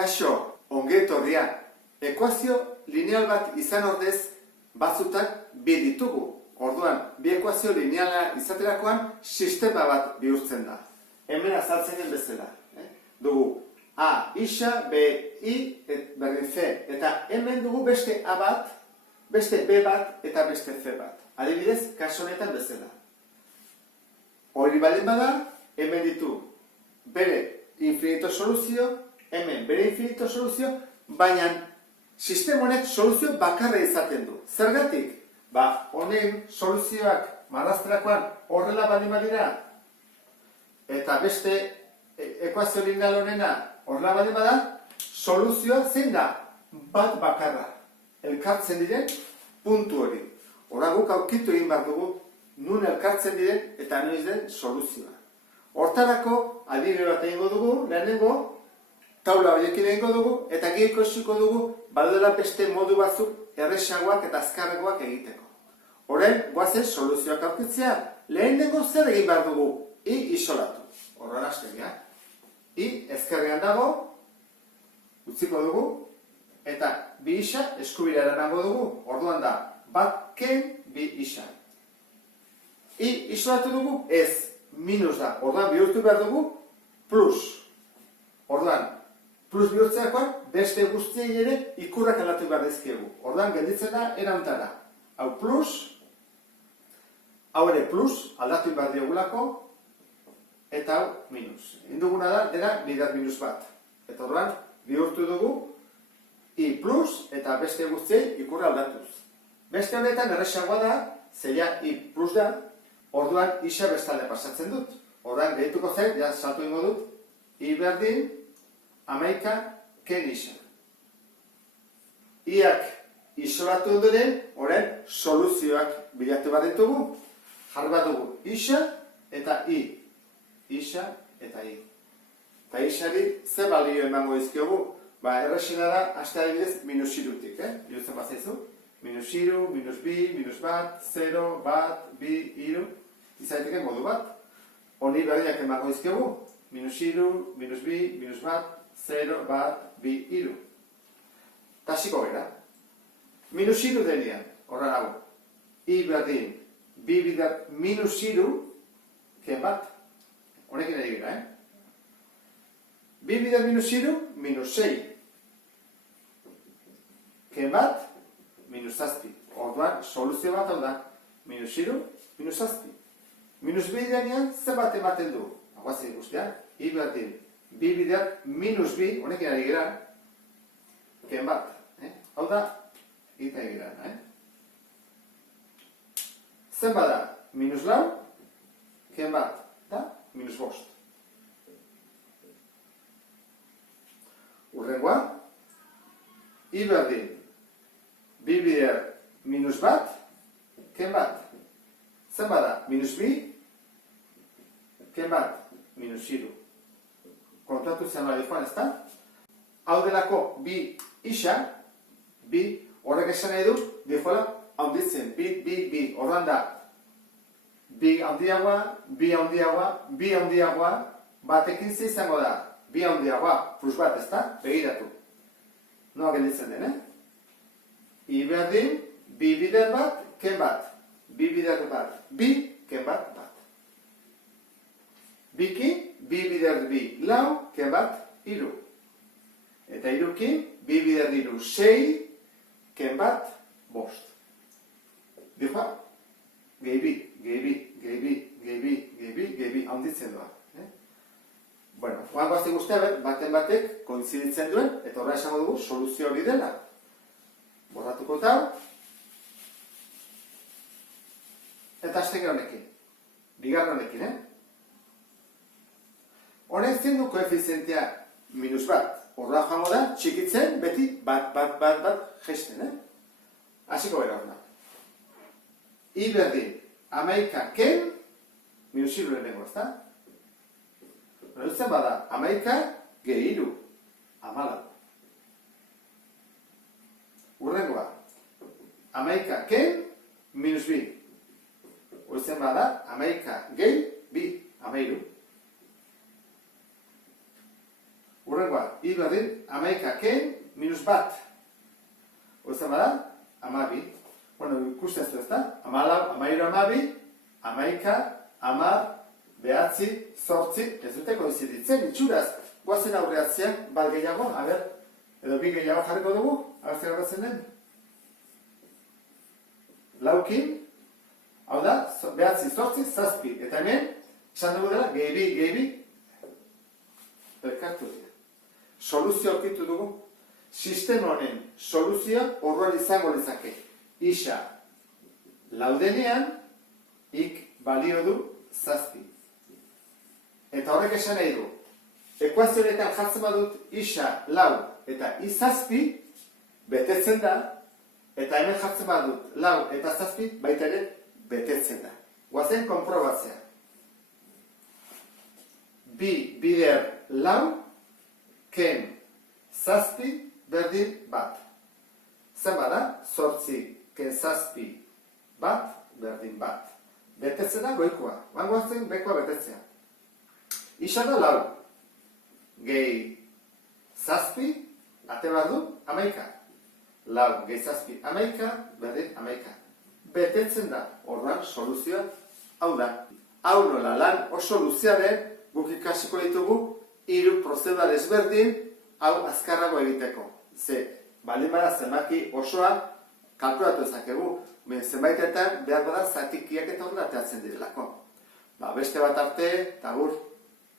Kaixo, ongeetorria. Ekuazio lineal bat izan ordez, batzutan bi ditugu. Orduan, bi ekuazio lineala izaterakoan sistema bat bihurtzen da. Hemen azaltzen den bezala. Dugu A isa, B I, berdin C. Eta hemen dugu beste A bat, beste B bat eta beste C bat. Adibidez, kaso honetan bezala. Hori baldin bada, hemen ditu bere infinito soluzio, hemen bere infinito soluzio, baina sistema honek soluzio bakarra izaten du. Zergatik? Honen soluzioak marrazterakoan horrela baldin badira, eta beste ekuazio lineal honena horrela baldin bada, soluzioa zein da? Bat bakarra. Elkartzen diren puntu hori. Hora guk aurkitu egin behar dugu nun elkartzen diren eta noiz den soluzioa. Hortarako, adibide bat egingo dugu, lehenengo, taula horiekin egingo dugu, eta gero ikusiko dugu, badela beste modu batzuk erresagoak eta azkarregoak egiteko. Orain, goazen soluzioak aurkitzea, lehenengo zer egin behar dugu, I isolatu. Horren hasten, ja? I ezkerrean dago, utziko dugu, eta bi isa eskubira erango dugu. Orduan da, bat ken bi isa. I isolatu dugu, ez. Minus da. Orduan bihurtu behar dugu plus. Orduan, plus bihurtzeakoan beste guztiei ere ikurrak aldatu behar dizkiegu. Orduan gelditzen da erantara. Hau plus, hau ere plus, aldatu behar diogulako, eta hau minus. Induguna da, dena bider minus bat. Eta orduan, bihurtu dugu I plus eta beste guztiei ikurra aldatuz. Beste honetan erresagoa da, zeia I plus da, orduan isa bestalde pasatzen dut. Orduan gehituko zen, ja saltu ingo dut, I berdin, amaika, ken isa. Iak isolatu ondoren, orain soluzioak bilatu bat ditugu. Jarri bat dugu isa eta I. Isa eta I. Eta isari ze balio emango izkiogu? Errexena da, haste adibidez, minus irutik, Irutzen bazaizu? Minus iru, minus bi, minus bat, 0, bat, bi, iru. Izaiteke modu bat. Honi berdinak emango izkiogu. Minus iru, minus bi, minus bat, 0, bat, bi, iru. Tasiko gara. Minus iru denean, horren hau. I berdin, bi bider minus iru, ken bat. Honekin ari gira, Bi bider minus iru, minus 6. Ken bat, minus zazpi. Orduan, soluzio bat hau da. Minus iru, minus zazpi. Minus bi denean, ze bat ematen du? Aguazen ikustea. I berdin, bi bider minus bi, honekin ari gira, ken bat. Hau da, eta egira. Zen bada, minus lau, ken bat, da, minus bost. Urrengoa, I berdin, bi bider minus bat, ken bat. Zen bada, minus bi, ken bat, minus iru. Kontuatu zen hori joan, ez da? Hau delako bi isa, bi, horrek esan nahi du, dihola, handitzen, bi, ordan da, bi handiagoa, bi handiagoa, bi handiagoa, batekin ze izango da, bi handiagoa, plus bat, ez da? Begiratu. Noa gelditzen den, I berdin, bi bider bat, ken bat. Bi bider bat, bi, ken bat, bat. Biki, bi bider bi, lau, ken bat, iru. Eta irukin, bi bider iru, 6, ken bat, bost. Dihoa, gehibi, handitzen doa. Bueno, guazen guztia, baten batek koinziditzen duen, eta horra esango dugu soluzio hori dela. Borratuko eta eta azten gara honekin. Bigarra honekin, Honek zen du koefizientea minus bat. Horra joango da, txikitzen, beti bat gesten, Hasiko bera horna. I berdin, amaika ken, minus iru lehenengo, ez da? Horretzen bada, amaika gehiru, amala. Urrengoa, amaika ken, minus bi. Horretzen bada, amaika gehi, bi, amairu. Urrengoa, I berdin, amaika, ken, minus bat. Oizan bada, amabi. Bueno, ikusten zu ez da? Amalau, amairu, amabi, amaika, amar, behatzi, zortzi, ez dute koiziditzen, itxuraz. Guazen aurreatzean, bat gehiago, edo bi gehiago jarriko dugu, zer gertatzen den. Laukin, hau da, behatzi, zortzi, zazpi. Eta hemen, esan dugu dela, gehibi, elkartu dira. Soluzio aurkitu dugu. Sistema honen soluzioa orduan izango lezake. Isa laudenean, ik balio du zazpi. Eta horrek esan nahi du. Ekuazionetan jartzen badut isa lau eta i zazpi, betetzen da, eta hemen jartzen badut lau eta zazpi, baita ere betetzen da. Guazen konprobatzea. Bi bider lau, ken zazpi berdin bat. Zen bada, zortzi, ken zazpi bat berdin bat. Betetzen da goikoa. Guazen bekoa betetzea. Isa da lau. Gehi zazpi, ate behar du, amaika. Lau, gehi zazpi, amaika, berdin amaika. Betetzen da, orduan soluzioa hau da. Hau nola lan oso luzea den, guk ikasiko ditugu, hiru prozedura desberdin, hau azkarrago egiteko. Ze, baldin bada zenbaki osoa, kalkulatu ezakegu. Zenbaitetan behar bada zatikiak eta horrela ateratzen direlako. Beste bat arte, eta gur.